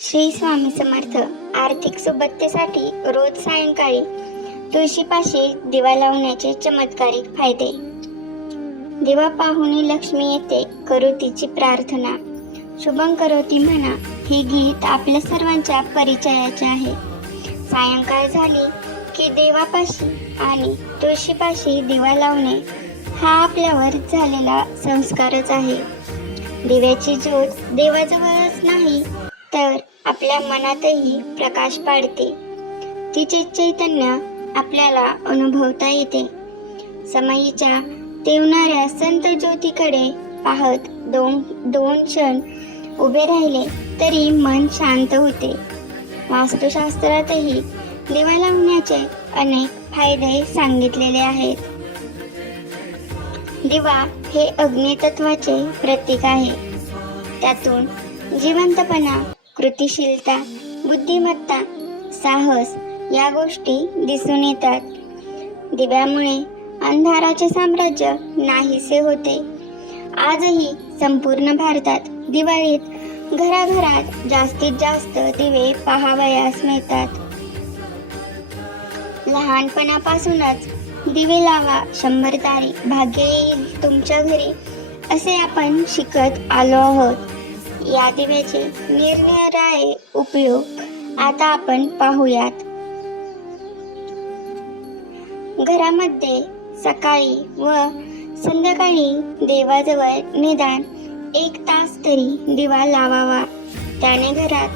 श्री स्वामी समर्थ आर्थिक सुबत्तेसाठी रोज सायंकाळी तुळशीपाशी दिवा लावण्याचे चमत्कारिक फायदे. दिवा पाहुणी लक्ष्मी येते करू तिची प्रार्थना. शुभम करोती म्हणा हे गीत आपल्या सर्वांच्या परिचयाचे आहे. सायंकाळ झाली की देवापाशी आणि तुळशीपाशी दिवा लावणे हा आपल्यावर झालेला संस्कारच आहे. दिव्याची ज्योत देवाजवळच नाही तर आपल्या मनातही प्रकाश पाडते. तिचे चैतन्य आपल्याला अनुभवता येते. समयीच्या तेवणाऱ्या संत ज्योतीकडे पाहत दोन दोन क्षण उभे राहिले तरी मन शांत होते. वास्तुशास्त्रातही दिवा लावण्याचे अनेक फायदे सांगितलेले आहेत. दिवा हे अग्नितत्वाचे प्रतीक आहे. त्यातून जिवंतपणा कृतिशीलता बुद्धिमत्ता साहस या गोष्टी दिसून येतात. दिव्यामुळे अंधाराचे साम्राज्य नाहीसे होते. आजही संपूर्ण भारतात दिवाळीत घराघरात जास्तीत जास्त दिवे पाहावयास मिळतात. लहानपणापासूनच दिवे लावा शंभर तारी भाग्य येईल तुमच्या घरी असे आपण शिकत आलो आहोत. या दिव्याचे निरनिराळे उपयोग आता आपण पाहूयात. घरामध्ये सकाळी व संध्याकाळी देवाजवळ निदान एक तास तरी दिवा लावावा. त्याने घरात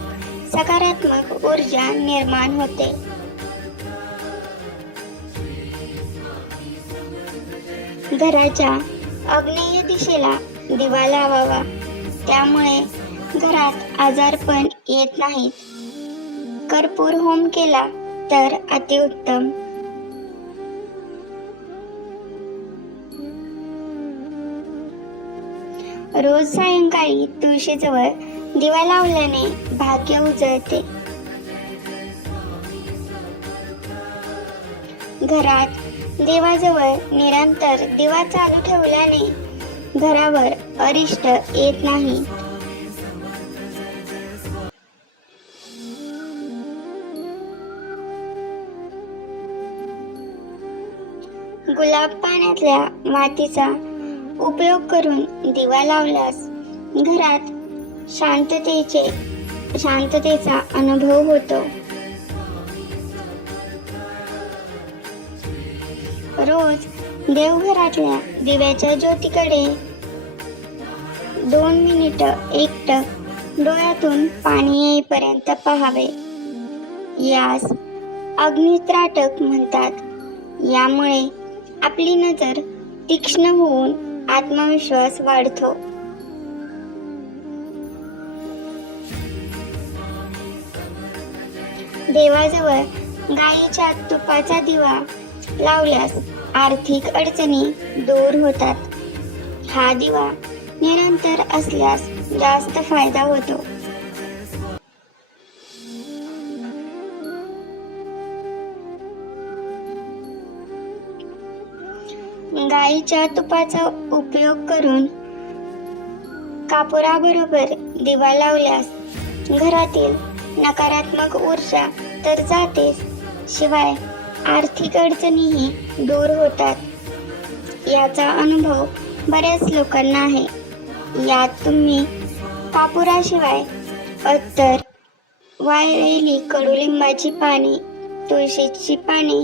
सकारात्मक ऊर्जा निर्माण होते. घराच्या अग्नेय दिशेला दिवा लावावा. त्यामुळे घरात आजारपण येत नाहीत. कर्पूर होम केला तर अतिउत्तम. रोज सायंकाळी तुळशीजवळ दिवा लावल्याने भाग्य उजळते. घरात देवाजवळ निरंतर दिवा चालू ठेवल्याने घरावर अरिष्ट येत नाही. गुलाब पाण्यातल्या मातीचा उपयोग करून दिवा लावल्यास घरात शांततेचे शांततेचा अनुभव होतो. रोज देवघरातल्या दिव्याच्या ज्योतीकडे दोन मिनिट एकटक डोळ्यातून पाणी येईपर्यंत पाहावे. यास अग्नित्राटक म्हणतात. यामुळे आपली नजर तीक्ष्ण होऊन आत्मविश्वास वाढतो. देवाजवळ गायीच्या तुपाचा दिवा लावल्यास आर्थिक अडचणी दूर होतात. हा दिवा निरंतर असल्यास जास्त फायदा होतो. गाईच्या तुपाचा उपयोग करून कापुराबरोबर दिवा लावल्यास घरातील नकारात्मक ऊर्जा तर जातेच. शिवाय आर्थिक अडचणीही दूर होतात. याचा अनुभव बऱ्याच लोकांना आहे. यात तुम्ही कापुराशिवाय अत्तर वायरेली कडुलिंबाची पाने तुळशीची पाने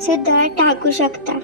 सुद्धा टाकू शकता.